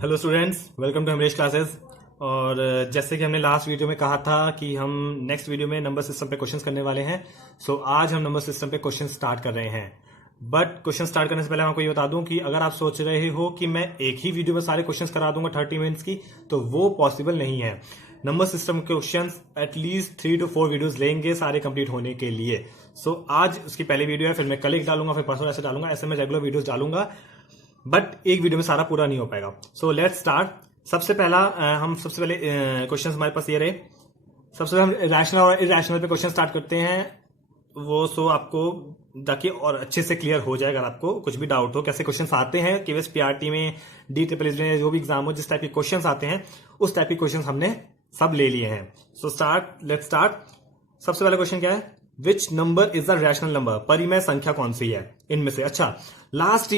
Hello students, welcome to Hamresh classes. और जैसे कि हमने लास्ट वीडियो में कहा था कि हम नेक्स्ट वीडियो में नंबर सिस्टम पे क्वेश्चंस करने वाले हैं। सो आज हम नंबर सिस्टम पे क्वेश्चन स्टार्ट कर रहे हैं। बट क्वेश्चन स्टार्ट करने से पहले मैं आपको ये बता दूं कि अगर आप सोच रहे हो कि मैं एक ही वीडियो में सारे क्वेश्चंस करा दूंगा 30 मिनट्स की, तो वो पॉसिबल नहीं है। Number system questions at least 3 to 4 videos लेंगे सारे कंप्लीट होने के लिए। सो आज उसकी पहली वीडियो है, फिर मैं कल एक डालूंगा, फिर परसों ऐसे डालूंगा, ऐसे मैं रेगुलर वीडियोस डालूंगा। बट एक वीडियो में सारा पूरा नहीं हो पाएगा। So let's start. सबसे पहला हम सबसे पहले क्वेश्चन हमारे पास ये रहे। सबसे पहले हम रैशनल और इरेशनल पे क्वेश्चन स्टार्ट करते हैं। वो सो आपको ताकि और अच्छे से क्लियर हो जाए, अगर आपको कुछ भी डाउट हो कैसे क्वेश्चंस आते हैं केवीएस पीआरटी में, DSSS में, जो भी एग्जाम हो, जिस टाइप के क्वेश्चंस आते हैं उस टाइप के क्वेश्चंस हमने सब ले लिए हैं। So let's start. सबसे पहला क्वेश्चन क्या है? Which number is the rational number? परिमेय संख्या कौन सी है इनमें से? अच्छा, लास्ट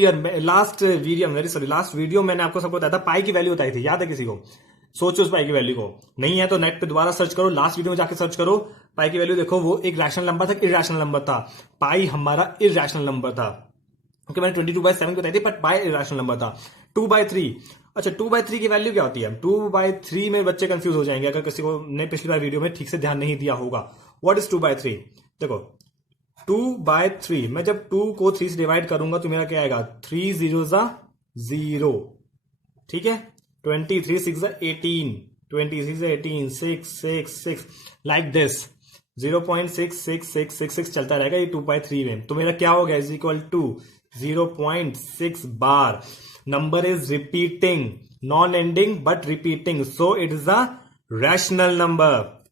वीडियो मैंने आपको सबको बताया था, पाई की वैल्यू बताई थी, याद है किसी को? सोचो उस पाई की वैल्यू को। नहीं है तो नेट पे दोबारा सर्च करो, लास्ट वीडियो में जाके सर्च करो, पाई की वैल्यू देखो। वो एक रैशनल नंबर था, इरैशनल नंबर था। पाई हमारा इरैशनल नंबर था। ओके, मैंने 22/7 बताई थी, बट पाई इरैशनल नंबर था। 2/3। अच्छा, 2/3 की वैल्यू क्या होती है? 2/3 में बच्चे कंफ्यूज हो जाएंगे अगर किसी को ने पिछली बार वीडियो में ठीक से ध्यान नहीं दिया होगा। What is 2/3? देखो, 2/3 मैं जब 2 को 3 से डिवाइड करूंगा तो मेरा क्या आएगा? 3 0 0। ठीक है, 23 6 18, 23 से 18, 6 6 6 लाइक दिस। 0.66666 चलता रहेगा ये 2/3 में। तो मेरा क्या हो गया? Is equal to 0.6 bar. Number is repeating, non ending but repeating, so it is a rational number.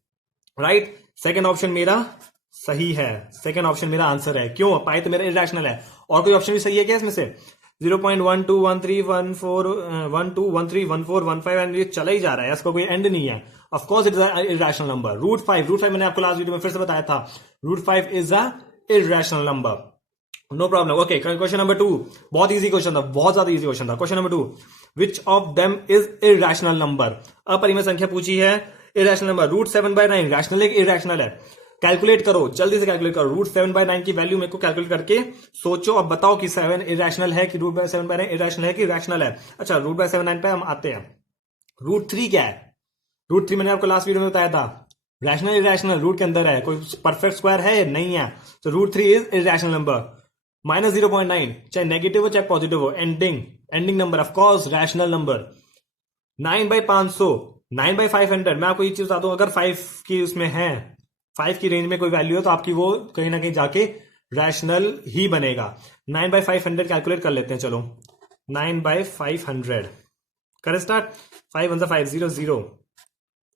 Right, second option मेरा सही है। सेकेंड ऑप्शन मेरा आंसर है। क्यों? पाई तो मेरा इरेशनल है। और कोई ऑप्शन भी सही है क्या इसमें से? 0.12131412131415 एंड ये चला ही जा रहा है, इसका कोई एंड नहीं है। Of course it is irrational number. Root five मैंने आपको लास्ट वीडियो में फिर से बताया था, root 5 is a irrational number. No problem. Okay, question number 2 बहुत इजी क्वेश्चन था, बहुत ज्यादा इजी क्वेश्चन था। Question number 2, which of them is irrational number? अपरिमेय संख्या पूछी है, इरेशनल नंबर। √7/9 रैशनल है कि इरेशनल है? कैलकुलेट करो, जल्दी से कैलकुलेट करो। √7/9 की वैल्यू मेरे को कैलकुलेट करके सोचो, अब बताओ कि 7 इरेशनल है कि √7/9 इरेशनल है कि रैशनल है। अच्छा, √7/9 पे हम आते हैं। √3 क्या है? √3 मैंने आपको लास्ट वीडियो में बताया था, रैशनल इरेशनल रूट के अंदर है, कोई परफेक्ट स्क्वायर है नहीं है। तो √3 इज इरेशनल नंबर। -0.9 चाहे नेगेटिव हो चाहे पॉजिटिव हो, ending number, of course rational number. 9/500, 9/500। मैं आपको ये चीज बता दूं, अगर 5 की उसमें है, 5 की रेंज में कोई वैल्यू है तो आपकी वो कहीं ना कहीं जाके रैशनल ही बनेगा। 9/500 कैलकुलेट कर लेते हैं, चलो। 9/500 करें स्टार्ट। 5 1 5 0 0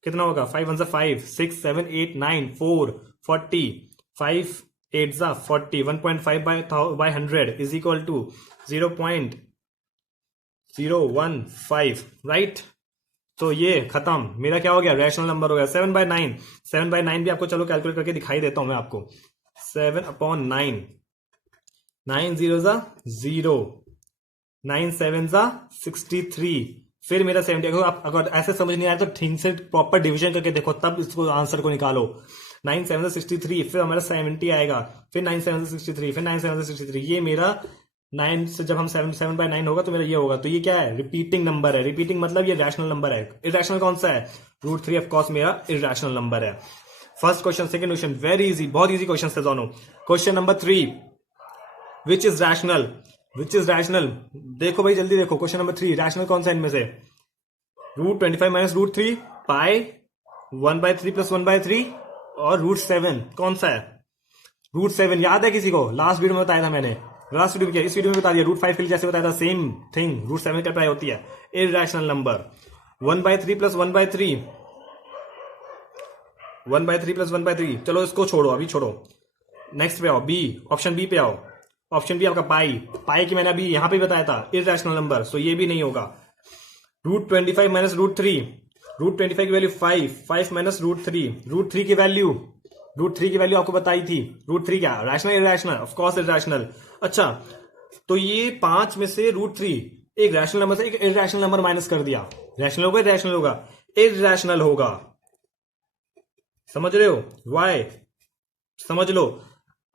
कितना होगा? 5 1 5 6 7 8 9 4 40, 5 8 40, 1.5/100 इज इक्वल टू 0.015। राइट, तो ये खत्म। मेरा क्या हो गया? रैशनल नंबर हो गया। 7/9, 7/9 भी आपको चलो कैलकुलेट करके दिखाई देता हूं मैं आपको। 7/9, 9 0 0, 9 7 63, फिर मेरा 70। आप अगर ऐसे समझ नहीं आया तो ठीक से प्रॉपर डिवीजन करके देखो, तब इसको आंसर को निकालो। 9 7 63, फिर हमारा 70 आएगा, फिर 9 7 63, फिर 9 7 63। ये मेरा 9 से जब हम 7/9 होगा तो मेरा ये होगा। तो ये क्या है? रिपीटिंग नंबर है। रिपीटिंग मतलब ये रैशनल नंबर है। इरेशनल कौन सा है? √3 ऑफ कोर्स मेरा इरेशनल नंबर है। First question. Second question very easy, बहुत इजी क्वेश्चन थे दोनों। Question number 3, which is rational? Which is rational? देखो भाई, जल्दी देखो। क्वेश्चन नंबर 3, रैशनल कौन सा इनमें से? √25 - √3, पाई, 1/3 + 1/3 और √7 कौन सा है? √7 याद है किसी को? लास्ट वीडियो में बताया था मैंने। लास्ट वीडियो में, इस वीडियो में बता दिया। √5 के लिए जैसे बताया था, सेम थिंग। √7 क्या ट्राई होती है? Irrational number. 1/3 + 1/3, 1/3 + 1/3। चलो इसको छोड़ो, अभी छोड़ो। नेक्स्ट पे आओ, बी, ऑप्शन बी पे आओ। ऑप्शन बी आपका पाई। पाई की मैंने अभी यहां पे बताया था इरेशनल नंबर, सो ये भी नहीं होगा। √25 - √3, √25 की वैल्यू 5, 5 - √3, √3 की वैल्यू, आपको बताई थी। √3 क्या? Rational irrational? Of course irrational. अच्छा, तो ये 5 में से √3 एक रैशनल नंबर से एक इरेशनल नंबर माइनस कर दिया। रैशनल होगा, इरेशनल होगा? इरेशनल होगा। समझ रहे हो? वाई? समझ लो।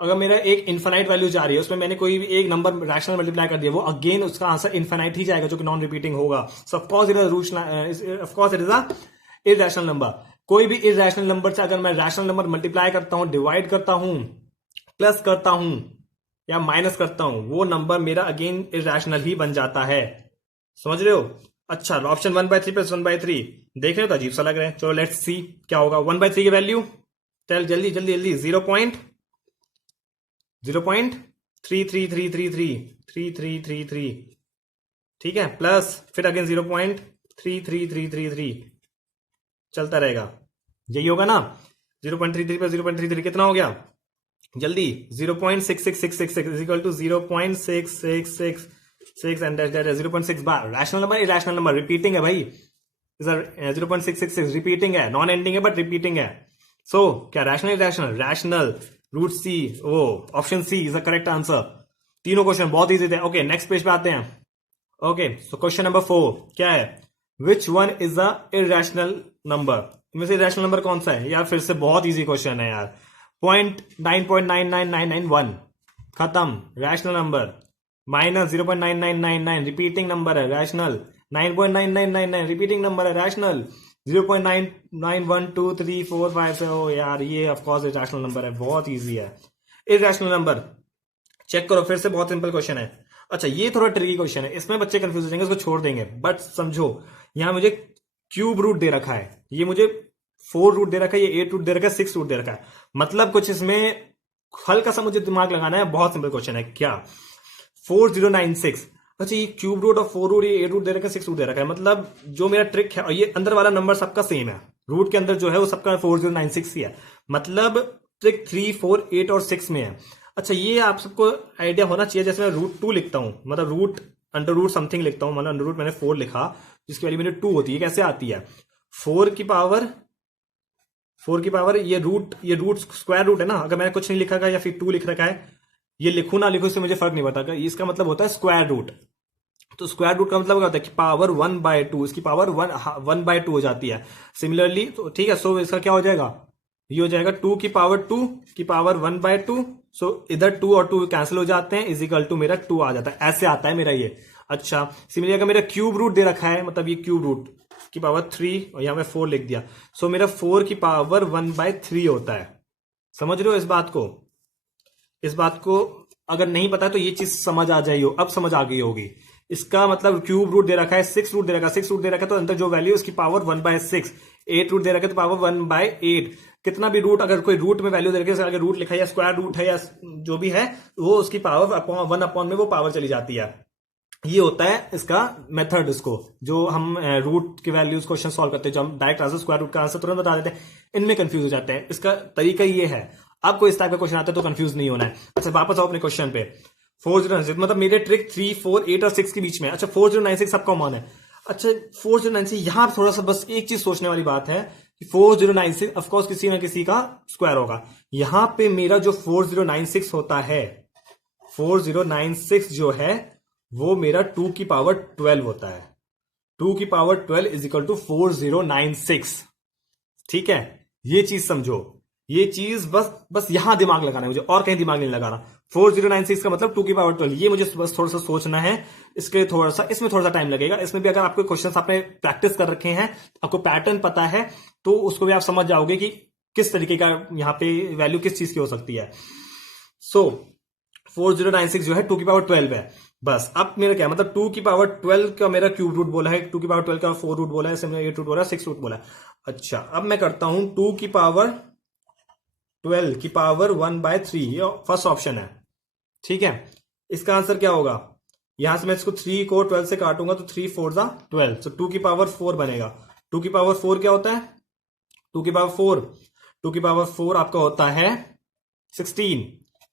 अगर मेरा एक इन्फाइनाइट वैल्यू जा रही है, उसमें मैंने कोई भी एक नंबर रैशनल मल्टीप्लाई कर दिया, वो अगेन उसका आंसर इन्फाइनाइट ही जाएगा, जो कि नॉन रिपीटिंग होगा. सो of course it is a irrational number. कोई भी इरैशनल नंबर से अगर मैं रैशनल नंबर मल्टीप्लाई करता हूं, डिवाइड करता हूं, प्लस करता हूं या माइनस करता हूं, वो नंबर मेरा अगेन इरैशनल ही बन जाता है. समझ रहे हो? अच्छा, ऑप्शन 1/3 प्लस 1/3 देख रहे हो तो अजीब सा लग रहा है. चलो लेट्स सी क्या होगा. 1/3 की वैल्यू चल जल्दी जल्दी जल्दी 0.333333 ठीक है, प्लस फिर अगेन 0.33333 चलता रहेगा. यही होगा ना. 0.33 प्लस 0.33 कितना हो गया जल्दी? 0.66666 is equal to 0.6666 and that is 0.6 bar. Rational number irrational number repeating है भाई. 0.666 रिपीटिंग है, नॉन एंडिंग है बट रिपीटिंग है. सो क्या rational irrational? Rational. Root C, वो option C is the correct answer. तीनों क्वेश्चन बहुत इजी थे. ओके, नेक्स्ट पेज पे आते हैं. ओके, सो क्वेश्चन नंबर 4 क्या है? Which one is the irrational number? इनमें से इरैशनल नंबर कौन सा है यार? फिर से बहुत इजी क्वेश्चन है यार. 0.99991 खत्म, rational number. Minus 0.9999 repeating number है, रैशनल. 9.9999 रिपीटिंग नंबर है, रैशनल. 0.9912345 यार, ये ऑफकोर्स इरैशनल नंबर है. बहुत इजी है. इरैशनल नंबर चेक करो फिर से, बहुत सिंपल क्वेश्चन है. अच्छा, ये थोड़ा ट्रिकी क्वेश्चन है, इसमें बच्चे कंफ्यूज हो जाएंगे, इसको छोड़ देंगे. बट समझो, यहां मुझे क्यूब रूट दे रखा है, ये मुझे 4 रूट दे रखा है, ये 8 रूट दे रखा है, 6 रूट दे रखा है. मतलब कुछ इसमें हल्का सा मुझे दिमाग लगाना है. बहुत सिंपल क्वेश्चन है. क्या 4096? अच्छा, ये क्यूब रूट और 4 रूट, ये 8 रूट दे रखा है, 6 रूट दे रखा है. मतलब जो मेरा ट्रिक है, और ये अंदर वाला नंबर सबका सेम है, रूट के अंदर जो है वो सबका 4096 ही है. मतलब ट्रिक 3, 4, 8 और 6 में है. अच्छा, ये आप सबको आइडिया होना चाहिए. जैसे मैं रूट 2 लिखता हूं, मतलब रूट अंडर रूट समथिंग लिखता हूं, मतलब अंडर रूट मैंने 4 लिखा, जिसकी वैल्यू मेरे 2 होती है. कैसे आती है? 4 की पावर ये रूट स्क्वायर रूट है ना. अगर मैंने कुछ नहीं लिखा या फिर 2 लिख रखा है, ये लिखू ना लिखू इससे मुझे फर्क नहीं पड़ता. इसका मतलब होता है स्क्वायर रूट. तो स्क्वायर रूट का मतलब क्या होता है कि पावर 1/2, इसकी पावर 1/2 हो जाती है. सिमिलरली तो ठीक है. सो इसका क्या हो जाएगा? ये हो जाएगा 2 की पावर 2 की पावर 1/2. सो इधर 2 और 2 कैंसिल हो जाते हैं, इज इक्वल टू मेरा 2 आ जाता है. ऐसे आता है मेरा ये. अच्छा, सिमिलरली अगर मेरा क्यूब रूट दे रखा है, मतलब ये क्यूब रूट की पावर 3 और यहां पे 4 लिख दिया, सो मेरा 4 की पावर 1/3 होता है. समझ रहे हो इस बात को? इस बात को अगर नहीं पता तो ये चीज समझ आ जाइए, अब समझ आ गई होगी. इसका मतलब क्यूब रूट दे रखा है, 6 रूट दे रखा है, 6 रूट दे रखा है तो अंदर जो वैल्यू उसकी पावर 1/6. 8 रूट दे रखा है तो पावर 1/8. कितना भी रूट, अगर कोई रूट में वैल्यू दे रखी है, अगर रूट लिखा है या स्क्वायर रूट है या जो भी है, वो उसकी पावर 1 में वो पावर चली जाती है. ये होता है इसका मेथड. इसको जो हम रूट की वैल्यूज क्वेश्चन सॉल्व करते हैं, जो हम डायरेक्ट आंसर स्क्वायर रूट का आंसर तुरंत बता देते हैं, इनमें कंफ्यूज हो जाते हैं. इसका तरीका ये है. आपको इस टाइप का क्वेश्चन आता है तो कंफ्यूज नहीं होना है. अच्छा, वापस आओ अपने क्वेश्चन पे. 4096 मतलब मेरे ट्रिक 3, 4, 8 और 6 के बीच में. अच्छा, 4096 सबका कॉमन है. अच्छा, 4096 यहां थोड़ा सा बस एक चीज सोचने वाली बात है कि 4096 ऑफकोर्स किसी ना किसी का स्क्वायर होगा. यहां पे मेरा जो 4096 होता है, 4096 जो है वो मेरा 2 की पावर 12 होता है. 2 की पावर 12 इज इक्वल टू 4096. ठीक है, ये चीज समझो. ये चीज बस यहां दिमाग लगाना है मुझे, और कहीं दिमाग नहीं लगाना. 4096 का मतलब 2 की पावर 12, ये मुझे बस थोड़ा सा सोचना है. इसमें थोड़ा सा टाइम लगेगा. इसमें भी अगर आपको क्वेश्चन आपने प्रैक्टिस कर रखे हैं, आपको पैटर्न पता है, तो उसको भी आप समझ जाओगे कि किस तरीके का यहाँ पे वैल्यू किस चीज की हो सकती है. सो 4096 जो है 2 की पावर 12 है. बस अब मेरा क्या मतलब 2 की पावर 12 का मेरा क्यूब रूट बोला है, 2 की पावर 12 का 4 रूट बोला है, 8 रूट बोला है, 6 रूट बोला है. अच्छा, अब मैं करता हूं 2 की पावर 12 की पावर 1/3, ये फर्स्ट ऑप्शन है. ठीक है, इसका आंसर क्या होगा? यहां से मैं इसको 3 को 12 से काटूंगा तो 3 4 12. सो 2 की पावर 4 बनेगा. 2 की पावर 4 क्या होता है? 2 की पावर 4 आपका होता है 16.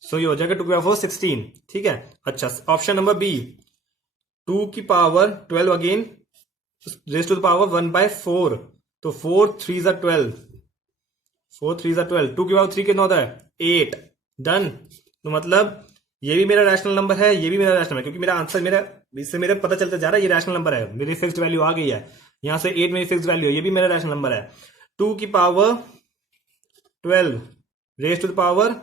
सो ये हो जाएगा 2 की पावर 16. ठीक है. अच्छा, ऑप्शन नंबर बी, 2 की power 12 again raise to the power 1/4. तो 4 3 12. 4 3 12. 2 की पावर 3 कितना होता है? 8. डन. तो मतलब ये भी मेरा रैशनल नंबर है, ये भी मेरा रैशनल है, क्योंकि मेरा आंसर इससे मेरा पता चलता जा रहा है ये रैशनल नंबर है. मेरी फिक्स्ड वैल्यू आ गई है. यहां से 8 मेरी फिक्स्ड वैल्यू है, ये भी मेरा रैशनल नंबर है. 2 की power 12 raise to the power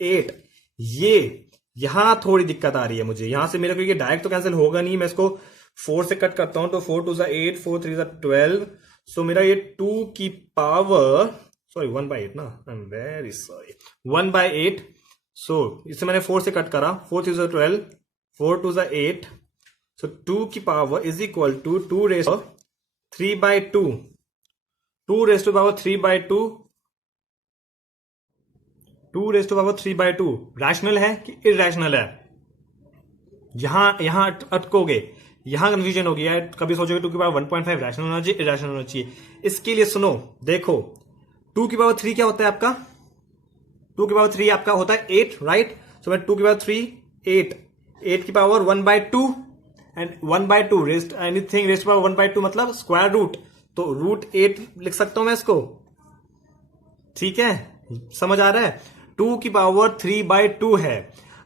8, ये यहां थोड़ी दिक्कत आ रही है मुझे, यहां से मेरे को ये डायरेक्ट तो कैंसिल होगा नहीं, मैं इसको 4 से कट करता हूं तो 4 2 8, 4 3 12, सो मेरा ये 2 की पावर, सॉरी 1/8 ना, आई एम वेरी सॉरी, 1/8, सो इसे मैंने 4 से कट करा, 4 3 12, 4 2 8, सो 2 की power is equal to 2 raise 3/2, 2 raise to power 3/2, 2 raise to power 3/2 rational है कि इरेशनल है? यहां अटकोगे, यहां कंफ्यूजन होगी यार, कभी सोचोगे 2 की पावर 1.5 रैशनल होना चाहिए, इरेशनल होना चाहिए। इसके लिए सुनो, देखो 2 की पावर 3 क्या होता है आपका? 2 की पावर 3 आपका होता है 8, राइट? सो मैं 2 की पावर 3 8, 8 की power 1/2 and 1/2 rest anything rest power 1/2 मतलब स्क्वायर रूट, तो √8 लिख सकता हूं मैं इसको, ठीक है? समझ आ रहा है? 2 की पावर 3/2 है।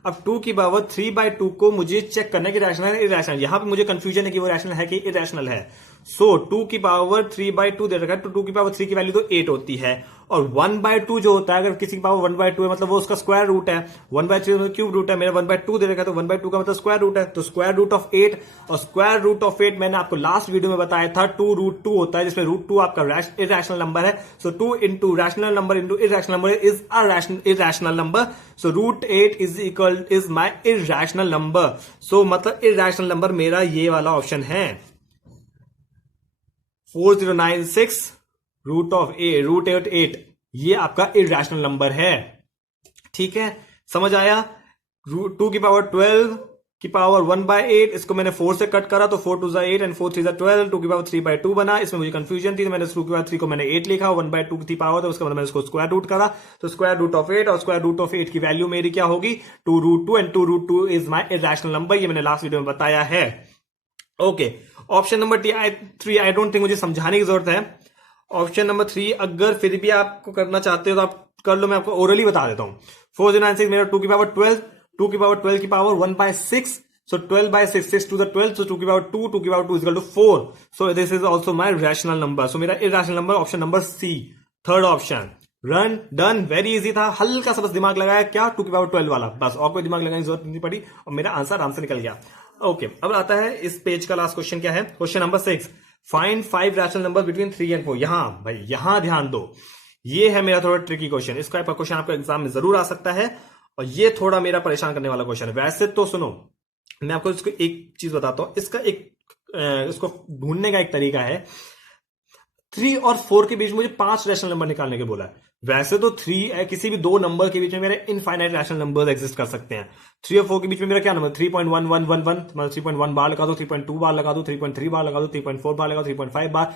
अब 2 की पावर 3/2 को मुझे चेक करना है कि रैशनल है इरेशनल, यहां पे मुझे कंफ्यूजन है कि वो रैशनल है कि इरेशनल है। सो 2 की पावर 3/2 दे रखा है, तो 2 की पावर 3 की वैल्यू तो 8 होती है, और 1/2 जो होता है, अगर किसी की पावर 1/2 है मतलब वो उसका स्क्वायर रूट है, 1/3 क्यूब रूट है, मेरा 1/2 दे रखा है तो 1/2 का मतलब स्क्वायर रूट है, तो स्क्वायर रूट ऑफ 8, और स्क्वायर रूट ऑफ 8 मैंने आपको लास्ट वीडियो में बताया था 2√2 होता है, जिसमें √2 आपका इरेशनल नंबर है। So 2 into rational number into irrational number is a irrational number, so √8 is my irrational number. So मतलब इरेशनल नंबर मेरा ये वाला ऑप्शन है 4096 √8, ये आपका इरेशनल नंबर है, ठीक है? समझ आया? 2 की पावर 12 की पावर 1/8, इसको मैंने 4 से कट करा तो 4 2 8 एंड 4 3 12, 2 की पावर 3/2 बना, इसमें मुझे कंफ्यूजन थी तो मैंने 2 की पावर 3 को मैंने 8 लिखा, 1/2 की पावर तो उसका मतलब मैंने इसको स्क्वायर रूट करा, तो स्क्वायर रूट ऑफ 8, और स्क्वायर रूट ऑफ 8 की वैल्यू मेरी क्या होगी? 2√2, and 2√2 is my irrational number, ये मैंने लास्ट वीडियो में बताया है। Okay, option number 3 I don't think मुझे समझाने की जरूरत है। ऑप्शन नंबर 3 अगर फिर भी आपको करना चाहते हो तो आप कर लो, मैं आपको ओरली बता देता हूं। 4096 मेरा 2 की पावर 12, 2 की पावर 12 की power 1/6, so 12/6, 6 to the 12, so 2 की पावर 2, 2 की power 2 is equal to 4, so this is also my rational number, so मेरा irrational number option number C, third option. Run done, very easy था, हल्का सा बस दिमाग लगाया, क्या 2 की पावर 12 वाला, बस और कोई दिमाग लगाने की जरूरत नहीं पड़ी, और मेरा आंसर आराम से निकल गया। ओके, अब आता है इस पेज का लास्ट क्वेश्चन, क्या है? Question number 6, find 5 rational number between 3 and 4। यहां भाई यहां ध्यान दो, ये है मेरा थोड़ा ट्रिकी क्वेश्चन, इस टाइप का क्वेश्चन आपको एग्जाम में जरूर आ सकता है, और ये थोड़ा मेरा परेशान करने वाला क्वेश्चन है। वैसे तो सुनो, मैं आपको इसको एक चीज बताता हूं, इसका एक इसको ढूंढने का एक तरीका है। 3 और 4 के बीच मुझे 5 रैशनल नंबर निकालने के बोला है। वैसे तो 3 किसी भी दो नंबर के बीच में मेरे इनफाइनाइट रैशनल नंबर्स एग्जिस्ट कर सकते हैं। 3 और 4 के बीच में मेरा क्या नंबर? 3.1111, मतलब 3.1 बार लगा दो, 3.2 बार लगा दो, 3.3 बार लगा दो, 3.4 बार लगा दो, 3.5 बार,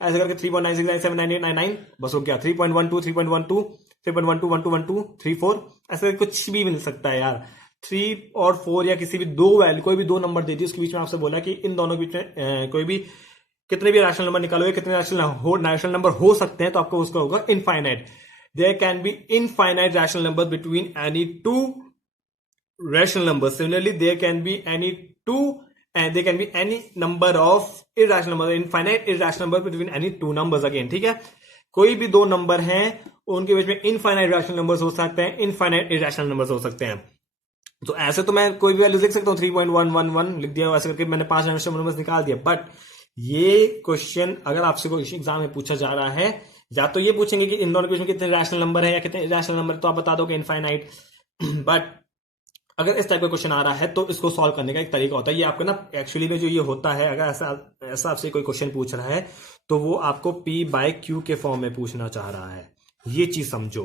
ऐसे करके 3.96979899 बस हो गया। 3.12, 3.12, 3.12, 3.4 ऐसे कुछ भी मिल सकता है यार। 3 और 4 या किसी भी दो वैल्यू, कोई भी दो नंबर दे दी, उसके बीच में आपसे बोला कि इन दोनों के बीच में कोई भी कितने भी रैशनल नंबर निकालोगे, कितने रैशनल नंबर हो सकते हैं, तो आपको उसका होगा infinite. There can be infinite rational number between any two rational numbers. Similarly, there can be any two, and there can be any number of irrational numbers, infinite irrational number between any two numbers again. ठीक है, कोई भी दो number हैं उनके बीच में infinite rational numbers हो सकते हैं, इनफाइनाइट इरेशनल नंबर्स हो सकते हैं। तो ऐसे तो मैं कोई भी वैल्यू लिख सकता हूँ, 3.111 लिख दिया, ऐसे करके मैंने 5 रैशनल नंबर्स निकाल दिया। बट ये क्वेश्चन अगर आपसे कोई एग्जाम में पूछा जा रहा है, या तो ये पूछेंगे कि इन दोनों के बीच में कितने रैशनल नंबर है या कितने इरेशनल नंबर, तो आप बता दोगे इनफाइनाइट। बट अगर इस टाइप का क्वेश्चन आ रहा है तो इसको सॉल्व करने का एक तरीका होता है। ये आपको ना एक्चुअली में जो ये होता है, अगर ऐसा आपसे कोई क्वेश्चन पूछ रहा है तो वो आपको P/Q के फॉर्म में पूछना चाह रहा है, ये चीज समझो।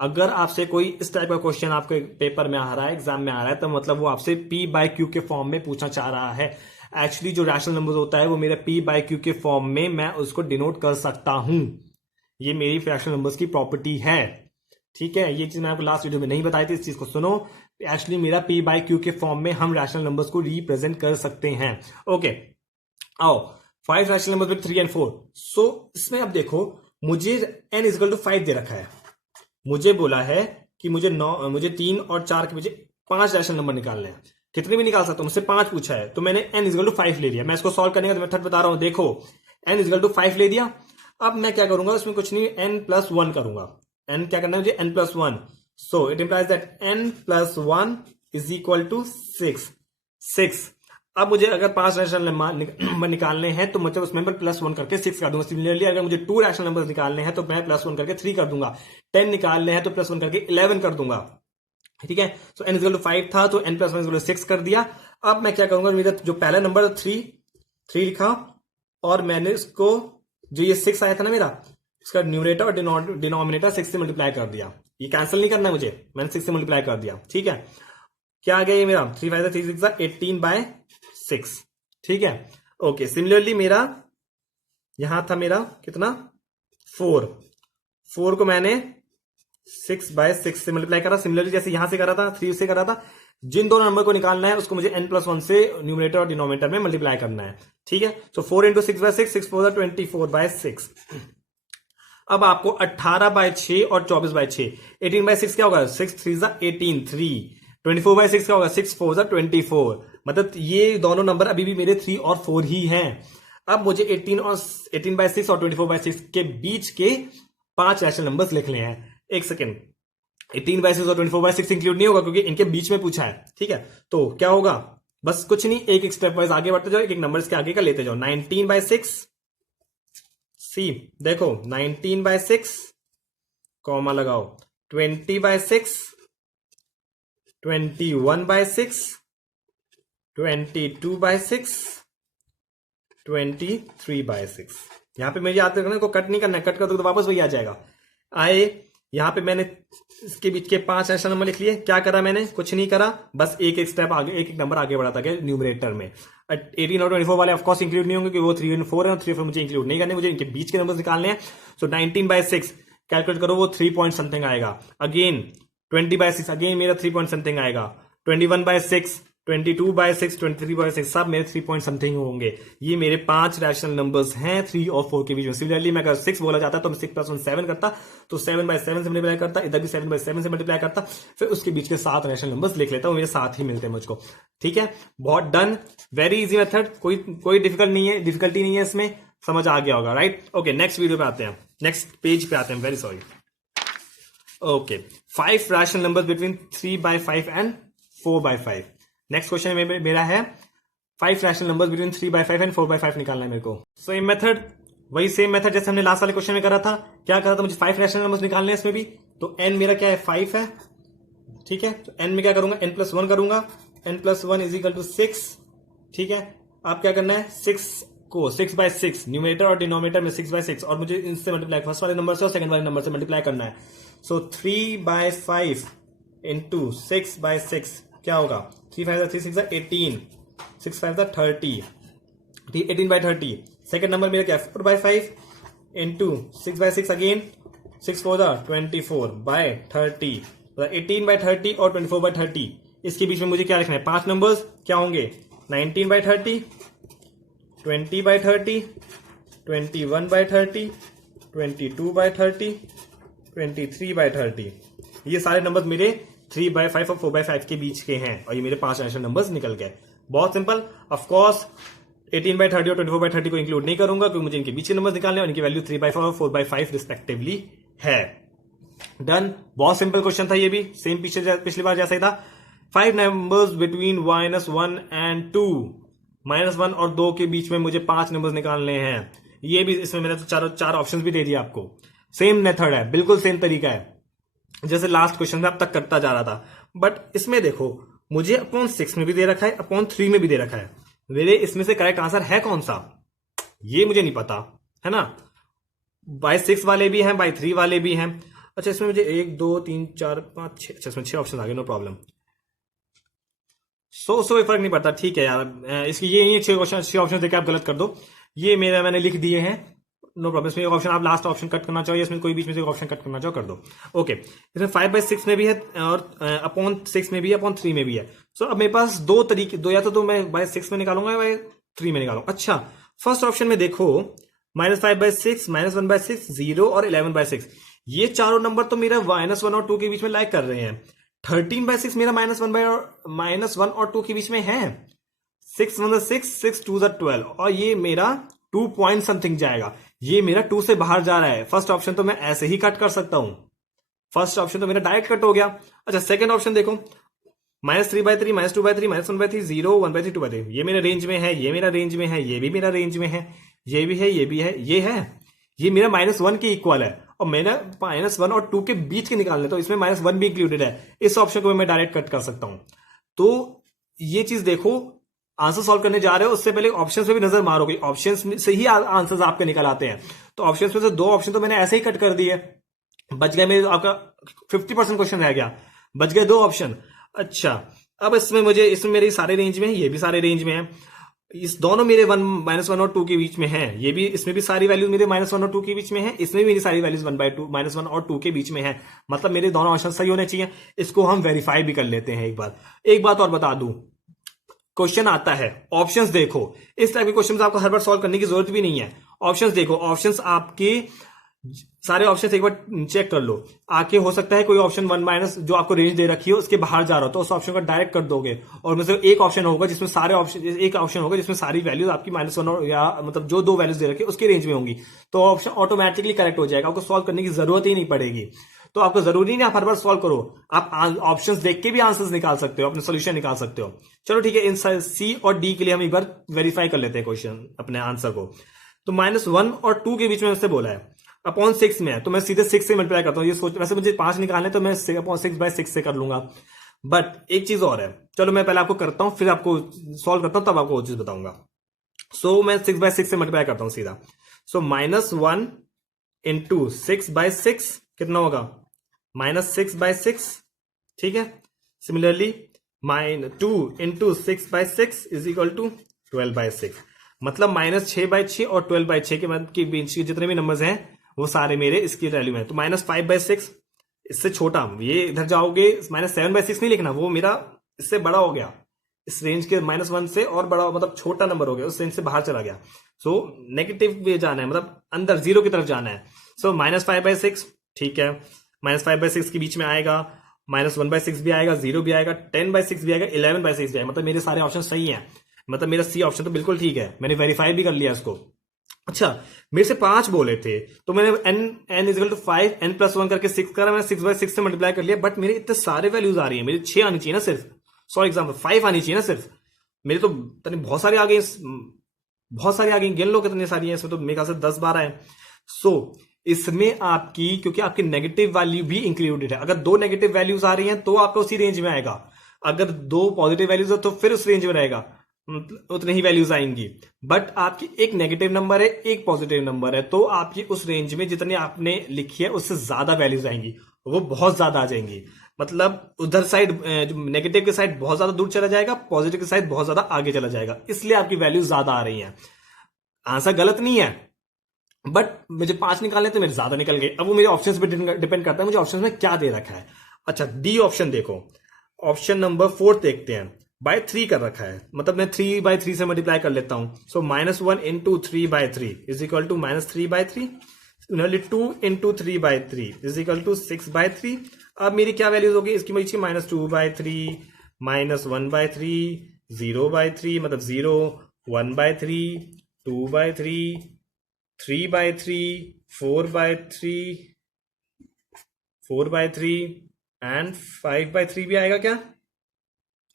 अगर आपसे कोई इस टाइप का क्वेश्चन आपके पेपर में आ रहा है, एग्जाम में आ रहा है, तो मतलब वो आपसे P/Q के फॉर्म में पूछना चाह रहा है। एक्चुअली जो रैशनल नंबर होता है वो मेरे P/Q के फॉर्म में मैं उसको डिनोट कर सकता हूं, ये मेरी रैशनल नंबर्स की प्रॉपर्टी है। ठीक है, ये चीज मैं आपको लास्ट वीडियो में नहीं बताई थी, इस चीज को सुनो। एक्चुअली मेरा P/Q के फॉर्म में हम रैशनल नंबर्स को रिप्रेजेंट कर सकते हैं। ओके, आओ 5 रैशनल नंबर्स विद 3 एंड 4। सो इसमें अब देखो, मुझे n = 5 दे रखा है, मुझे बोला है कि मुझे 3 और 4 के पीछे 5 रैशनल नंबर निकालने हैं। कितने भी निकाल सकता हूं, मुझसे 5 पूछा है, तो मैंने n = 5 ले लिया। मैं इसको सॉल्व करने का मेथड बता रहा हूं, देखो n = 5 ले दिया। अब मैं क्या करूंगा, इसमें कुछ नहीं, n + 1 करूंगा। n क्या करना है मुझे, n + 1, so it implies that n plus 1 is equal to 6। अब मुझे अगर 5 रैशनल नंबर निकालने हैं तो मतलब उसमें प्लस 1 करके 6 कर दूंगा। सिमिलरली अगर मुझे 2 रैशनल नंबर निकालने हैं तो मैं प्लस 1 करके 3 कर दूंगा। 10 निकालने हैं तो प्लस 1 करके 11 कर दूंगा। ठीक है, सो n इक्वल टू 5 था तो n प्लस 1 इक्वल टू 6 कर दिया। अब मैं क्या करूंगा, मेरा जो पहला नंबर 3 लिखा और मैंने इसको जो ये 6 आया था ना मेरा, इसका न्यूमरेटर और डिनोमिनेटर 6 से मल्टीप्लाई कर दिया। ये कैंसिल नहीं करना है मुझे, मैंने 6 से मल्टीप्लाई कर दिया। ठीक है, क्या आ गया ये मेरा 3 5 3 6 18/6। ठीक है, ओके। सिमिलरली मेरा यहां था मेरा कितना 4 को मैंने 6/6 से मल्टीप्लाई करा। सिमिलरली जैसे यहां से करा था 3 से करा था, जिन दोनों नंबर को निकालना है उसको मुझे n प्लस 1 से न्यूमरेटर और डिनोमिनेटर में मल्टीप्लाई करना है। ठीक है, सो 4 इंटू 6/6 6 4 24/6। अब आपको 18/6 और 24/6 18/6 क्या होगा 6 3 18 3 24/6 क्या होगा 6 4 24। मतलब ये दोनों नंबर अभी भी मेरे 3 और 4 ही हैं। अब मुझे 18/6 और 24/6 के बीच के 5 रैशनल नंबर्स लिखने हैं। एक सेकेंड, 18/6 और 24/6 इंक्लूड नहीं होगा क्योंकि इनके बीच में पूछा है। ठीक है, तो क्या होगा, बस कुछ नहीं, एक एक स्टेप वाइज आगे बढ़ते जाओ, एक एक नंबर के आगे का लेते जाओ। 19/6 सी, देखो 19/6 कॉमा लगाओ, 20/6 21/6 22/6 23/6। यहां पे मेरे याद रखना को कट नहीं करना है, कट कर दो तो वापस वही आ जाएगा। आए यहां पे मैंने इसके बीच के 5 रैशनल नंबर लिख लिए। क्या करा मैंने, कुछ नहीं करा, बस एक एक स्टेप आगे, एक एक नंबर आगे बढ़ाता गया न्यूमरेटर में। 18 और 24 वाले ऑफकोर्स इंक्लूड नहीं होंगे क्योंकि वो 3 और 4 है, और 3 और 4 मुझे इंक्लूड नहीं करने, मुझे इनके बीच के नंबर निकालने हैं। सो 19/6 कैलकुलेट करो, वो 3 पॉइंट समथिंग आएगा। अगेन 20/6 अगेन मेरा 3 पॉइंट समथिंग आएगा। 21/6 22/6 23/6 सब मेरे 3 पॉइंट समथिंग होंगे। ये मेरे 5 रैशनल नंबर्स हैं 3 और 4 के बीच में। सिमिलरली मैं अगर 6 बोला जाता तो मैं 6 प्लस 1 7 करता, तो 7/7 से मल्टीप्लाई करता, इधर भी 7/7 से मल्टीप्लाई करता, फिर उसके बीच के 7 रैशनल नंबर्स लिख लेता हूं, मेरे साथ ही मिलते हैं मुझको। ठीक है, बहुत डन, वेरी इजी मेथड, कोई डिफिकल्टी नहीं है इसमें, समझ आ गया होगा, राइट। ओके, नेक्स्ट वीडियो पे आते हैं, नेक्स्ट पेज पे आते हैं, very sorry. Okay, 5 rational numbers between 3/5 and 4/5। Next question मेरा है 5 रैशनल नंबर्स बिटवीन 3/5 एंड 4/5 निकालना है मेरे को। सो ये मेथड वही सेम मेथड जैसे हमने लास्ट वाले क्वेश्चन में करा था। क्या करा था, मुझे 5 रैशनल नंबर्स निकालने हैं इसमें भी। तो n मेरा क्या है 5 है। ठीक है, तो n में क्या करूंगा, n प्लस 1 करूंगा, n plus 1 is equal to 6। ठीक है, आप क्या करना है 6 को 6/6 न्यूमरेटर और डिनोमिनेटर में 6/6 और मुझे इनसे मल्टीप्लाई फर्स्ट वाले नंबर से और सेकंड वाले नंबर से मल्टीप्लाई करना है। सो 3/5 इंटू 6/6 क्या होगा, 3 5 3 6 18 6 5 30 18/30। सेकेंड नंबर मेरा क्या 4/5 इंटू 6/6 अगेन 6 4 24/30। 18/30 और 24/30 इसके बीच में मुझे क्या लिखना है, 5 नंबर्स क्या होंगे 19/30 20/30 21/30 22/30 23/30। ये सारे नंबर्स मेरे 3/5 और 4/5 के बीच के हैं और ये मेरे 5 रैशनल नंबर्स निकल गए। बहुत सिंपल। ऑफ कोर्स 18/30 और 24/30 को इंक्लूड नहीं करूंगा क्योंकि मुझे इनके बीच के नंबर्स निकालने और इनकी वैल्यू 3/5 और 4/5 रिस्पेक्टिवली है। डन, बहुत सिंपल क्वेश्चन था ये भी, सेम पिछली बार जैसा ही था। 5 नंबर्स बिटवीन -1 एंड 2, -1 और 2 के बीच में मुझे 5 नंबर्स निकालने हैं। ये भी इसमें मैंने तो चार ऑप्शंस भी दे दिए आपको। सेम मेथड है, बिल्कुल सेम तरीका है जैसे लास्ट क्वेश्चन में अब तक करता जा रहा था। बट इसमें देखो मुझे अपॉन 6 में भी दे रखा है, अपॉन 3 में भी दे रखा है। मेरे इसमें से करेक्ट आंसर है कौन सा ये मुझे नहीं पता, है ना। बाय 6 वाले भी हैं, बाय 3 वाले भी हैं। अच्छा, इसमें मुझे 1 2 3 4 5 6, अच्छा इसमें 6 ऑप्शन आ गए, नो प्रॉब्लम। सो फर्क नहीं पड़ता, ठीक है यार। इसकी ये नहीं 6 ऑप्शन देकर आप गलत कर दो, ये मैंने लिख दिए हैं, नो प्रॉब्लम। इसमें एक ऑप्शन आप लास्ट ऑप्शन कट करना चाहो, इसमें कोई बीच में से ऑप्शन कट करना चाहो कर दो। ओके, इसमें 5/6 में भी है और अपॉन 6 में भी है, अपॉन 3 में भी है। सो अब मेरे पास दो तरीके, या तो मैं बाय 6 में निकालूंगा या बाय 3 में निकालूंगा। अच्छा, फर्स्ट ऑप्शन में देखो -5/6 -1/6 0 और 11/6, ये चारों नंबर तो मेरा -1 और 2 के बीच में लाइक कर रहे हैं। 13/6 मेरा -1 और 2 के बीच में है। 6 1 6 6 2 12 और ये मेरा 2 पॉइंट समथिंग जाएगा। ये मेरा 2 से बाहर जा रहा है। फर्स्ट ऑप्शन तो मैं ऐसे ही कट कर सकता हूं, फर्स्ट ऑप्शन तो मेरा डायरेक्ट कट हो गया। अच्छा सेकंड ऑप्शन देखो, -3/3, -2/3, -1/3, 0, 1/3, 2/3, ये मेरे रेंज में है, ये मेरा रेंज में है, ये भी मेरा रेंज में है, ये भी है, ये भी है, ये है, ये मेरा -1 के इक्वल है, और मैंने -1 और 2 के बीच के निकालने, तो इसमें -1 भी इंक्लूडेड है। इस ऑप्शन को मैं डायरेक्ट कट कर सकता हूं। तो ये चीज देखो, आंसर सॉल्व करने जा रहे हो उससे पहले ऑप्शंस पे भी नजर मारोगे, ऑप्शंस से ही आंसर्स आपके निकल आते हैं। तो ऑप्शंस में से 2 ऑप्शन तो मैंने ऐसे ही कट कर दिए, बच गए मेरे, आपका 50% क्वेश्चन रह गया, बच गए 2 ऑप्शन। अच्छा अब इसमें मेरे सारे रेंज में है, ये भी सारे रेंज में है, इस दोनों मेरे -1 और 2 के बीच में है, ये भी, इसमें भी सारी वैल्यूज मेरे -1 और 2 के बीच में है, इसमें भी मेरी सारी वैल्यूज -1 और 2 के बीच में है, मतलब मेरे दोनों ऑप्शन सही होने चाहिए। इसको हम वेरीफाई भी कर लेते हैं एक बार। एक बात और बता दूं, क्वेश्चन आता है, ऑप्शंस देखो, इस टाइप के क्वेश्चन आपको हर बार सॉल्व करने की जरूरत भी नहीं है। ऑप्शंस देखो, ऑप्शंस आपके सारे ऑप्शंस एक बार चेक कर लो, आके हो सकता है कोई ऑप्शन 1- जो आपको रेंज दे रखी है उसके बाहर जा रहा हो, तो उस ऑप्शन को डायरेक्ट कर दोगे, और मतलब एक ऑप्शन होगा जिसमें सारे ऑप्शन, एक ऑप्शन होगा जिसमें सारी वैल्यूज आपकी -1 और या मतलब जो 2 वैल्यूज दे रखी है उसके रेंज में होंगी, तो ऑप्शन ऑटोमेटिकली करेक्ट हो जाएगा, आपको सॉल्व करने की जरूरत ही नहीं पड़ेगी। तो आपको जरूरी नहीं आप हर बार सॉल्व करो, आप ऑप्शंस देख के भी आंसर्स निकाल सकते हो, अपने सोल्यूशन निकाल सकते हो। चलो ठीक है, इन सी और डी के लिए हम एक बार वेरीफाई कर लेते हैं क्वेश्चन, अपने आंसर को। तो -1 और 2 के बीच में उससे बोला है, अपॉन 6 में है, तो मैं सीधे 6 से मल्टीप्लाई करता हूँ। ये सोच, वैसे मुझे 5 निकालने, तो मैं अपॉन 6/6 से कर लूंगा, बट एक चीज और है, चलो मैं पहले आपको करता हूं, फिर आपको सॉल्व करता हूं, तब आपको वो चीज बताऊंगा। सो मैं 6/6 से मल्टीप्लाई करता हूं सीधा। सो -1 इंटू 6/6 कितना होगा, -6/6, ठीक है। Similarly -2 into 6/6 is equal to 12/6, मतलब -6/6 और 12/6 के बीच के जितने भी नंबर्स हैं वो सारे मेरे इसकी वैल्यू में है। तो -5/6 इससे छोटा, ये इधर जाओगे, -7/6 नहीं लिखना, वो मेरा इससे बड़ा हो गया, इस रेंज के -1 से और बड़ा, मतलब छोटा नंबर हो गया, उस रेंज से बाहर चला गया। सो नेगेटिव में जाना है, मतलब अंदर 0 की तरफ जाना है। सो -5/6, ठीक है, -5/6 के बीच में आएगा, -1/6 भी आएगा, 0 भी आएगा, 10/6 भी आएगा, 11/6 भी आएगा, मतलब मेरे सारे ऑप्शन सही हैं, मतलब मेरा सी ऑप्शन तो बिल्कुल ठीक है, मैंने वेरीफाई भी कर लिया इसको। अच्छा मेरे से 5 बोले थे, तो मैंने n is equal to 5, n+1 करके 6 करा, मैंने 6/6 से मल्टीप्लाई कर लिया, बट मेरे इतने सारे वैल्यूज आ रही है, मेरी 6 आनी चाहिए ना सिर्फ, फॉर एग्जाम्पल 5 आनी चाहिए ना सिर्फ, मेरे तो बहुत सारे आ गए, बहुत सारी आ गई, गिन लो कितनी सारी है, इसमें तो मेरे ख्याल से 10-12 है। सो इसमें आपकी, क्योंकि आपकी नेगेटिव वैल्यू भी इंक्लूडेड है, अगर 2 नेगेटिव वैल्यूज आ रही हैं तो आपका उसी रेंज में आएगा, अगर 2 पॉजिटिव वैल्यूज है तो फिर उस रेंज में रहेगा, उतनी ही वैल्यूज आएंगी। बट आपकी एक नेगेटिव नंबर है, एक पॉजिटिव नंबर है, तो आपकी उस रेंज में जितनी आपने लिखी है उससे ज्यादा वैल्यूज आएंगी, वो बहुत ज्यादा आ जाएंगी, मतलब उधर साइड, नेगेटिव के साइड बहुत ज्यादा दूर चला जाएगा, पॉजिटिव के साइड बहुत ज्यादा आगे चला जाएगा, इसलिए आपकी वैल्यूज ज्यादा आ रही हैं। आंसर गलत नहीं है, बट मुझे 5 निकालने तो मेरे ज्यादा निकल गए। अब वो मेरे ऑप्शंस पे डिपेंड करता है मुझे ऑप्शंस में क्या दे रखा है। अच्छा डी ऑप्शन देखो, ऑप्शन नंबर 4 देखते हैं, बाय 3 कर रखा है, मतलब मैं 3/3 से मल्टीप्लाई कर लेता हूं। So -1 into 3/3 is equal to -3/3, similarly 2 into 3/3 is equal to 6/3। अब मेरी क्या वैल्यूज होगी इसकी, मेरी -2/3, -1/3, 0/3, मतलब 0, 1/3, 2/3, 3/3, 4/3, 4/3 एंड 5/3 भी आएगा क्या?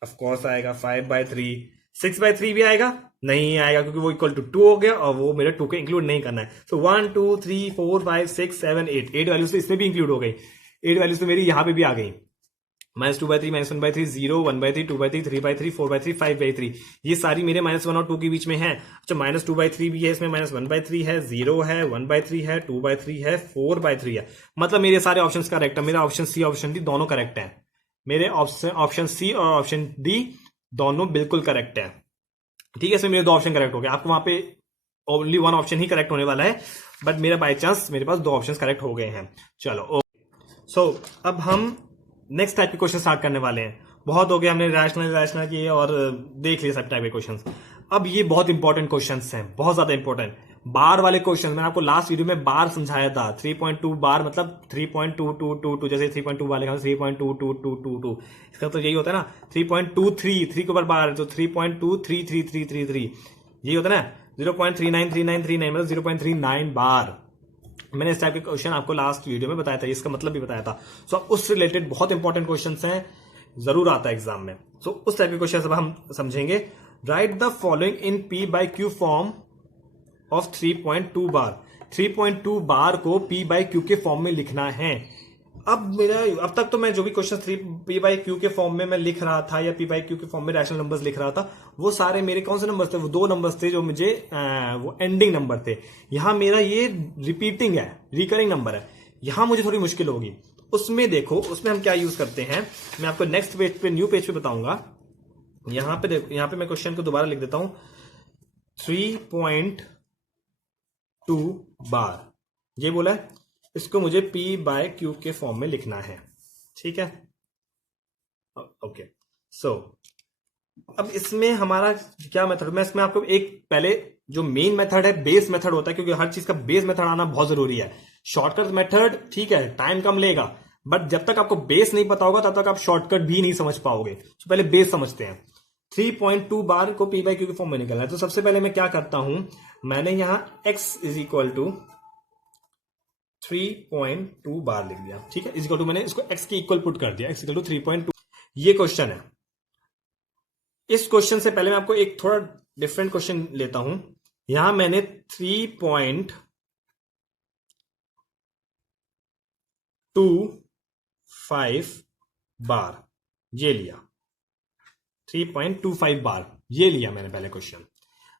ऑफ कोर्स आएगा 5/3। 6/3 भी आएगा? नहीं आएगा, क्योंकि वो इक्वल टू 2 हो गया और वो मेरे 2 को इंक्लूड नहीं करना है। सो 1 2 3 4 5 6 7 8 वैल्यूज तो इसमें भी इंक्लूड हो गई, 8 वैल्यूज तो मेरी यहां पे भी आ गई, -2/3, -1/3, 0, 1/3, 2/3, 3/3, 4/3, 5/3, ये सारी मेरे -1 और 2 के बीच में है। अच्छा -2/3 भी है इसमें, -1/3 है, 0 है, 1/3 है, 2/3 है, 4/3 है, मतलब मेरे सारे ऑप्शंस करेक्ट है। मेरा ऑप्शन सी, ऑप्शन डी दोनों करेक्ट है, मेरे ऑप्शन सी और ऑप्शन डी दोनों बिल्कुल करेक्ट है, ठीक है। इसमें मेरे 2 ऑप्शन करेक्ट हो गए, आपको वहां पे ओनली 1 ऑप्शन ही करेक्ट होने वाला है, बट मेरा बाय चांस मेरे पास 2 ऑप्शन करेक्ट हो गए हैं। चलो सो अब हम नेक्स्ट टाइप के क्वेश्चन स्टार्ट करने वाले हैं। बहुत हो गया हमने रैशनल किए और देख लिए सब टाइप के क्वेश्चंस। अब ये बहुत इंपॉर्टेंट क्वेश्चंस हैं, बहुत ज्यादा इंपॉर्टेंट बार वाले क्वेश्चन। मैंने आपको लास्ट वीडियो में बार समझाया था, 3.2 बार मतलब 3.2222, जैसे 3.2 वाले का 3.22222, इसका तो यही होता है ना, 3.23 3 के ऊपर बार, तो 3.233333, यही होता है ना, 0.393939 मतलब 0.39 बार। मैंने इस टाइप के क्वेश्चन आपको लास्ट वीडियो में बताया था, इसका मतलब भी बताया था। सो उस रिलेटेड बहुत इंपॉर्टेंट क्वेश्चन हैं, जरूर आता है एग्जाम में। सो उस टाइप के क्वेश्चन अब हम समझेंगे। Right the following in P by Q form of 3.2 बार। 3.2 बार को P by Q के फॉर्म में लिखना है। अब तक तो मैं जो भी क्वेश्चन P by Q के फॉर्म में मैं लिख रहा था या P by Q के फॉर्म में रैशनल नंबर्स लिख रहा था, वो सारे मेरे कौन से नंबर्स थे? वो 2 नंबर्स थे जो मुझे वो एंडिंग नंबर थे। यहां मेरा ये रिपीटिंग है, रिकरिंग नंबर है, यहां मुझे थोड़ी मुश्किल होगी। उसमें देखो, उसमें हम क्या यूज करते हैं, मैं आपको नेक्स्ट पेज पे, न्यू पेज पे बताऊंगा। यहां पे देखो, यहां पे मैं क्वेश्चन को दोबारा लिख देता हूं। 3.2 बार ये बोला है, इसको मुझे P by Q के फॉर्म में लिखना है। ठीक है, ओके। सो अब इसमें हमारा क्या मेथड, मैं इसमें आपको एक पहले जो मेन मेथड है, बेस मेथड होता है, क्योंकि हर चीज का बेस मेथड आना बहुत जरूरी है। शॉर्टकट मेथड ठीक है, टाइम कम लेगा, बट जब तक आपको बेस नहीं पता होगा तब तक आप शॉर्टकट भी नहीं समझ पाओगे। तो पहले बेस समझते हैं। 3.2 बार को P by Q के फॉर्म में निकलना है। तो सबसे पहले मैं क्या करता हूं, मैंने यहां x इज इक्वल टू 3.2 बार लिख दिया। ठीक है, इज इक्वल टू मैंने इसको x के इक्वल पुट कर दिया, x इक्वल टू 3.2। ये क्वेश्चन है। इस क्वेश्चन से पहले मैं आपको एक थोड़ा डिफरेंट क्वेश्चन लेता हूं। यहां मैंने 3.25 बार ये लिया, 3.25 बार ये लिया मैंने पहले क्वेश्चन।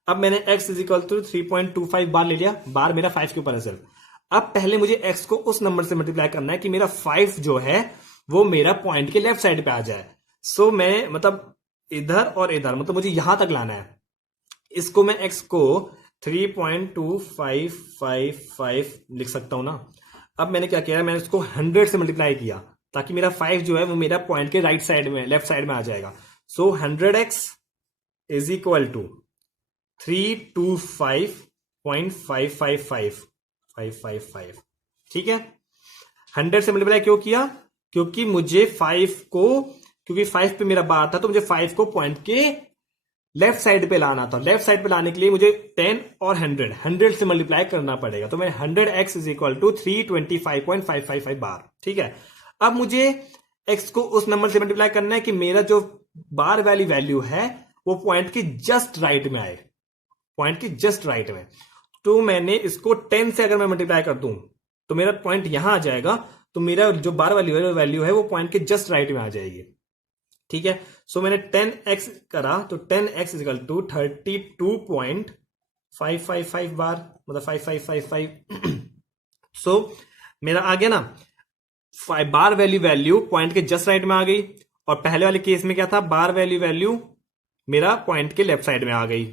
अब मैंने x इज इक्वल टू 3.25 बार ले लिया, बार मेरा 5 के ऊपर है सिर्फ। अब पहले मुझे x को उस नंबर से मल्टीप्लाई करना है कि मेरा 5 जो है वो मेरा पॉइंट के लेफ्ट साइड पे आ जाए। सो मैं मतलब इधर और इधर, मतलब मुझे यहां तक लाना है। इसको मैं x को 3.2555 लिख सकता हूं ना। अब मैंने क्या किया, मैंने इसको 100 से मल्टीप्लाई किया ताकि मेरा 5 जो है वो मेरा पॉइंट के राइट साइड में, लेफ्ट साइड में आ जाएगा। सो 100x इज इक्वल टू 325.555 ठीक है। 100 से मल्टीप्लाई क्यों किया, क्योंकि मुझे 5 पे मेरा बार था, तो मुझे 5 को पॉइंट के लेफ्ट साइड पे लाना था। लेफ्ट साइड पे लाने के लिए मुझे 10 और 100 से मल्टीप्लाई करना पड़ेगा। तो मैं 100x इज इक्वल टू 325.555 बार। ठीक है, अब मुझे x को उस नंबर से मल्टीप्लाई करना है कि मेरा जो बार वाली वैल्यू है वो पॉइंट के जस्ट राइट में आए, पॉइंट के जस्ट राइट में। तो मैंने इसको 10 से अगर मैं मल्टीप्लाई कर दूं तो मेरा पॉइंट यहां आ जाएगा, तो मेरा जो बार वाली वैल्यू है वो पॉइंट के जस्ट राइट में आ जाएगी। ठीक है, सो मैंने 10x करा, तो 10x इज इक्वल टू 32.555 बार, मतलब 5555। सो मेरा आ गया ना, बार वैल्यू पॉइंट के जस्ट राइट में आ गई। और पहले वाले केस में क्या था, बार वैल्यू मेरा पॉइंट के लेफ्ट साइड में आ गई।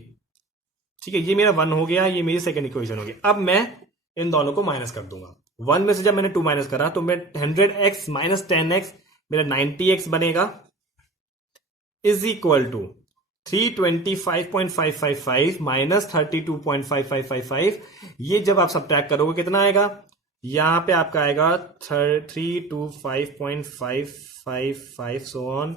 ठीक है, ये मेरा 1 हो गया, ये मेरी सेकेंड इक्वेशन हो गई। अब मैं इन दोनों को माइनस कर दूंगा। 1 में से जब मैंने 2 माइनस करा तो मैं 100x माइनस 10x मेरा 90x बनेगा, इज इक्वल टू 325.555 माइनस 32.5555। ये जब आप सब्ट्रैक्ट करोगे कितना आएगा, यहां पे आपका आएगा 325.555 सो ऑन,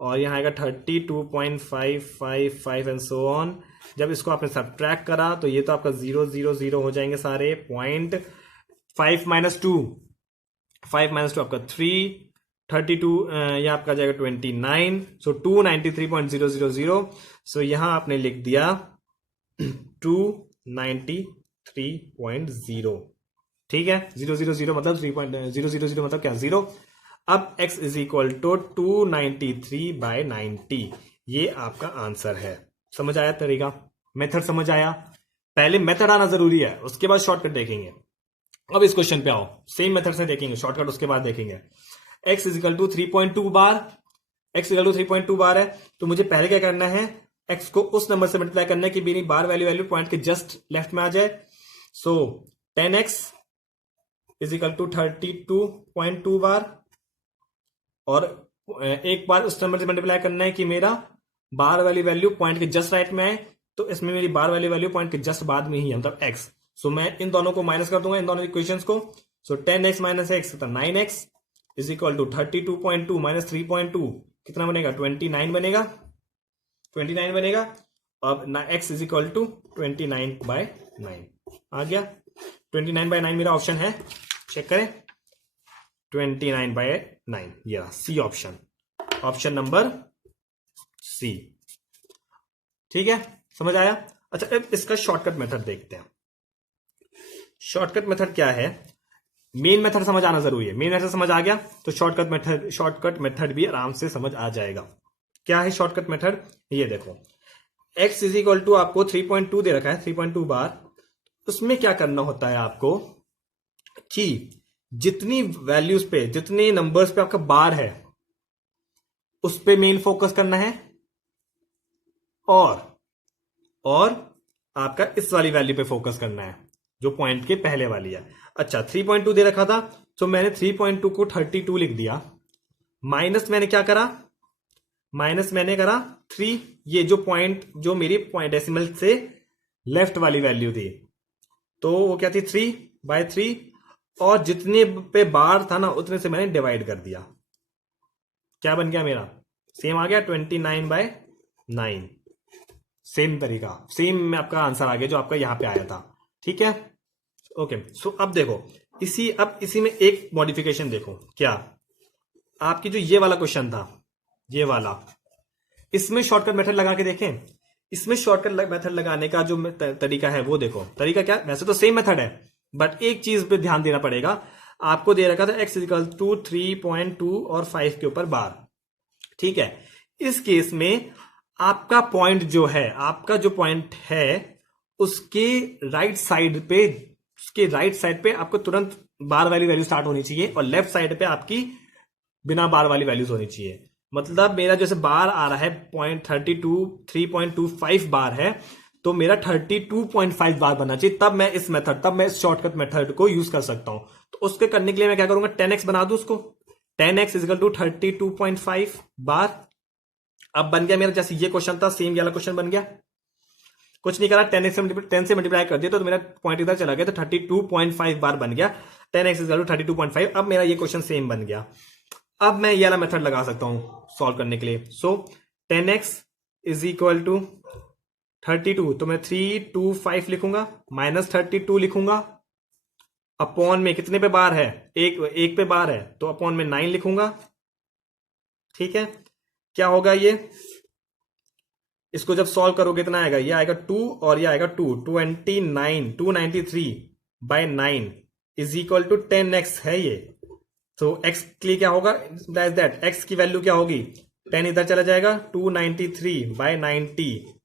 और यहां आएगा 32.555 एंड सो ऑन। जब इसको आपने सब्ट्रैक्ट करा तो ये तो आपका 0 0 0 हो जाएंगे सारे पॉइंट। 5 माइनस 2 आपका 3, 32 ये आपका जाएगा 29, सो 293.000। सो यहां आपने लिख दिया 293.0। ठीक है, 000 मतलब 3.000 मतलब क्या, 0। अब x इज इक्वल टू 293/90, ये आपका आंसर है। समझ आया तरीका, मेथड समझ आया? पहले मेथड आना जरूरी है, उसके बाद शॉर्टकट देखेंगे। अब इस क्वेश्चन पे आओ, सेम मेथड से देखेंगे, शॉर्टकट उसके बाद देखेंगे। x is equal to 3.2 bar, x equal to 3.2 bar है, तो मुझे पहले क्या करना है, x को उस नंबर से मल्टीप्लाई करना है कि मेरी बार वैल्यू पॉइंट के जस्ट लेफ्ट में आ जाए। सो 10x इज इक्वल टू 32.2 बार, और एक बार उस नंबर से मल्टीप्लाई करना है कि मेरा बार वाली वैल्यू पॉइंट के जस्ट राइट में आए। तो इसमें मेरी बार वाली वैल्यू पॉइंट के जस्ट बाद में ही है, मतलब x। सो मैं इन दोनों को माइनस कर दूंगा, इन दोनों इक्वेशंस को। सो 10x माइनस x तो 9x is equal to 32.2 minus 3.2 कितना बनेगा, 29 बनेगा, 29 बनेगा। अब x इज इक्वल टू 29/9 आ गया। 29/9 मेरा ऑप्शन है, चेक करें। 29/9, ये C option, option number C. ठीक है, समझ आया। अच्छा, अब इसका शॉर्टकट मेथड देखते हैं। शॉर्टकट मेथड क्या है? मेन मेथड समझ आना जरूरी है। मेन मेथड समझ आ गया तो शॉर्टकट मेथड भी आराम से समझ आ जाएगा। क्या है शॉर्टकट मेथड? ये देखो, x इज इक्वल टू आपको 3.2 दे रखा है, 3.2 बार। उसमें क्या करना होता है आपको कि जितनी वैल्यूज पे, जितने नंबर्स पे आपका बार है, उस पे मेन फोकस करना है, और आपका इस वाली वैल्यू पे फोकस करना है जो पॉइंट के पहले वाली है। अच्छा, 3.2 दे रखा था तो मैंने 3.2 को 32 लिख दिया, माइनस मैंने क्या करा, माइनस मैंने करा 3, ये जो पॉइंट, जो मेरी पॉइंट डेसिमल से लेफ्ट वाली वैल्यू थी, तो वो क्या थी 3/3, और जितने पे बार था ना उतने से मैंने डिवाइड कर दिया। क्या बन गया मेरा? सेम आ गया 29/9। सेम तरीका, सेम में आपका आंसर आ गया जो आपका यहां पे आया था। ठीक है, ओके। सो अब देखो, अब इसी में एक मॉडिफिकेशन देखो। क्या? आपकी जो ये वाला क्वेश्चन था, ये वाला, इसमें शॉर्टकट मेथड लगा के देखें। इसमें शॉर्टकट मेथड लगाने का जो तरीका है वो देखो। तरीका क्या? वैसे तो सेम मेथड है, बट एक चीज पे ध्यान देना पड़ेगा। आपको दे रखा था x इक्वल टू 3.2 और 5 के ऊपर बार। ठीक है, इस केस में आपका पॉइंट जो है, आपका जो पॉइंट है उसके राइट साइड पे, आपको तुरंत बार वाली वैल्यू स्टार्ट होनी चाहिए, और लेफ्ट साइड पे आपकी बिना बार वाली वैल्यूज होनी चाहिए। मतलब मेरा जैसे बार आ रहा है 3.25 बार है, तो मेरा 32.5 बार बनना चाहिए, तब मैं इस शॉर्टकट मेथड को यूज कर सकता हूं। तो उसके करने के लिए मैं क्या करूंगा, 10x बना दूं उसको। 10x इज इक्वल टू 32.5 बार। अब बन गया मेरा, जैसे ये क्वेश्चन था सेम वाला क्वेश्चन बन गया। कुछ नहीं करा, 10 से मल्टीप्लाई कर दिया तो मेरा पॉइंट इधर चला गया, तो 32.5 बार बन गया। 10x is equal to 32.5। अब मेरा ये क्वेश्चन सेम बन गया। अब मैं ये वाला मेथड लगा सकता हूं सॉल्व करने के लिए। सो 10x इज इक्वल टू 32, तो मैं 325 लिखूंगा, माइनस 32 लिखूंगा, अपॉन में कितने पे बार है, एक पे बार है, तो अपॉन में 9 लिखूंगा। ठीक है, क्या होगा ये, इसको जब सॉल्व करोगे कितना आएगा, ये आएगा 2 और ये आएगा 293/9 इज इक्वल टू 10x है ये। तो x के लिए क्या होगा, दैट x की वैल्यू क्या होगी, 10 इधर चला जाएगा, 293/90।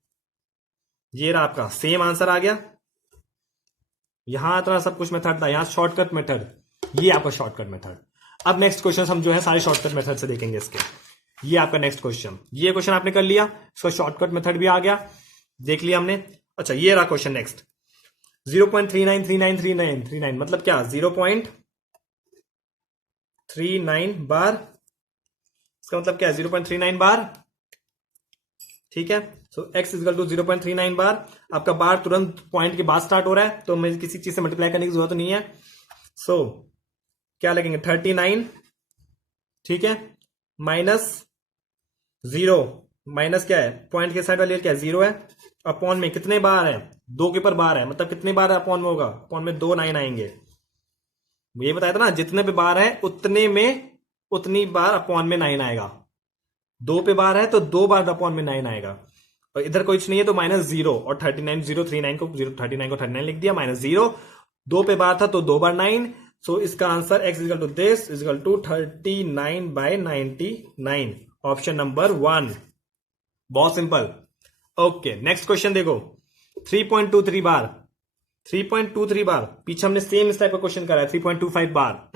ये रहा आपका सेम आंसर आ गया। यहां इतना सब कुछ मेथड था, यहां शॉर्टकट मेथड, ये आपका शॉर्टकट मेथड। अब नेक्स्ट क्वेश्चन हम जो है सारे शॉर्टकट मेथड से देखेंगे इसके। ये आपका नेक्स्ट क्वेश्चन, ये क्वेश्चन आपने कर लिया, इसका शॉर्टकट मेथड भी आ गया, देख लिया हमने। अच्छा, ये रहा क्वेश्चन नेक्स्ट। 0.393939 मतलब क्या, 0.39 बार, इसका मतलब क्या है, 0.39 बार। ठीक है, सो x इज इक्वल टू 0.39 बार। आपका बार तुरंत पॉइंट के बाद स्टार्ट हो रहा है, तो मुझे किसी चीज से मल्टीप्लाई करने की जरूरत नहीं है। सो क्या लगेंगे, 39, ठीक है, माइनस 0, माइनस क्या है, पॉइंट के साइड वाली क्या है, 0 है, अपॉन में कितने बार है, 2 के ऊपर बार है, मतलब कितने बार अपॉन में होगा, अपॉन में 2 9 आएंगे। ये बताया था ना, जितने पे बार है उतनी बार अपॉन में 9 आएगा। 2 पे बार है तो 2 बार अपॉन में 9 आएगा, और इधर कुछ नहीं है तो -0, और 39 को 39 लिख दिया, -0, 2 पे बार था तो 2 बार 9। सो इसका answer x equal to this is equal to 39/99, option number 1। बहुत सिंपल। ओके, नेक्स्ट क्वेश्चन देखो, 3.23 बार, 3.23 बार, पीछे हमने सेम इस टाइप का क्वेश्चन करा है, 3.25 बार।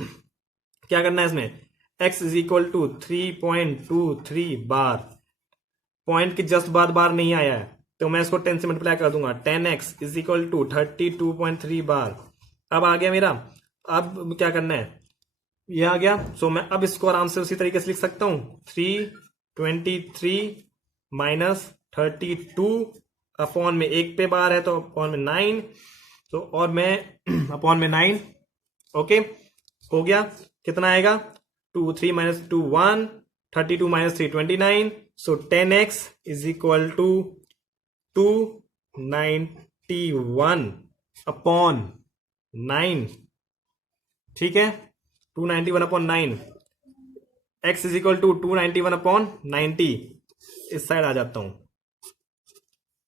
क्या करना है इसमें, x is equal to 3.23 bar, point के जस्ट बाद बार नहीं आया है, तो मैं इसको 10 से मल्टीप्लाई कर दूंगा, 10x इज इक्वल टू 32.3 बार। अब आ गया मेरा, अब क्या करना है, ये आ गया। सो मैं अब इसको आराम से उसी तरीके से लिख सकता हूं, 323 माइनस 32, अपॉन में 1 पे बार है तो अपॉन में 9, तो और मैं अपॉन में 9, ओके, हो गया। कितना आएगा, 2 3 minus 2 1, 32 minus 3 29, so 10x is equal to 291 upon 9, ठीक है, 291/9, x इज इक्वल टू 291/90, इस साइड आ जाता हूं।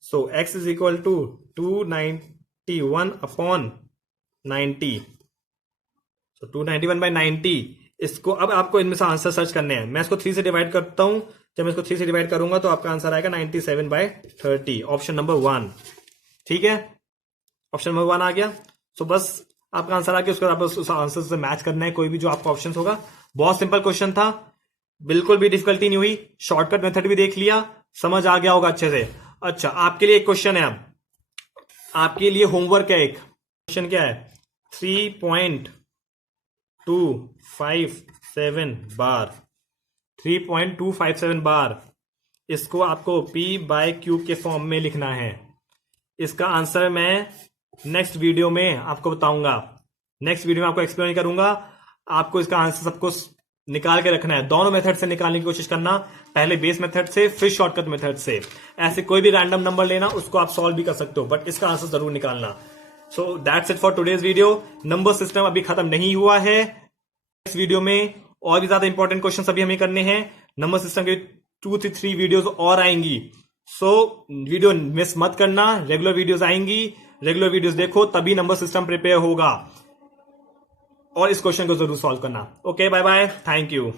सो x इज इक्वल टू 291/90, सो 291/90। इसको अब आपको इनमें से आंसर सर्च करने हैं। मैं इसको 3 से डिवाइड करता हूं। जब मैं इसको 3 से डिवाइड करूंगा तो आपका आंसर आएगा 97/30, ऑप्शन नंबर 1, ठीक है, ऑप्शन नंबर 1 आ गया। सो बस आपका आंसर आ गया, उसके बाद उस आंसर से मैच करना है कोई भी जो आपका ऑप्शन होगा। बहुत सिंपल क्वेश्चन था, बिल्कुल भी डिफिकल्टी नहीं हुई, शॉर्टकट मेथड भी देख लिया, समझ आ गया होगा अच्छे से। अच्छा, आपके लिए एक क्वेश्चन है, अब आपके लिए होमवर्क है। एक क्वेश्चन क्या है, 3.257 बार, 3.257 बार, इसको आपको P/Q के फॉर्म में लिखना है। इसका आंसर मैं नेक्स्ट वीडियो में आपको बताऊंगा, नेक्स्ट वीडियो में आपको एक्सप्लेन करूंगा। आपको इसका आंसर सबको निकाल के रखना है, दोनों मेथड से निकालने की कोशिश करना, पहले बेस मेथड से फिर शॉर्टकट मेथड से। ऐसे कोई भी रैंडम नंबर लेना, उसको आप सॉल्व भी कर सकते हो, बट इसका आंसर जरूर निकालना। So that's it for today's video. Number system अभी खत्म नहीं हुआ है, इस वीडियो में और भी ज्यादा इंपॉर्टेंट क्वेश्चन अभी हमें करने हैं। नंबर सिस्टम के 2 से 3 वीडियोस और आएंगी, सो वीडियो मिस मत करना। रेगुलर वीडियोस आएंगी, रेगुलर वीडियोस देखो, तभी नंबर सिस्टम प्रिपेयर होगा। और इस क्वेश्चन को जरूर सॉल्व करना। Okay, bye bye, thank you.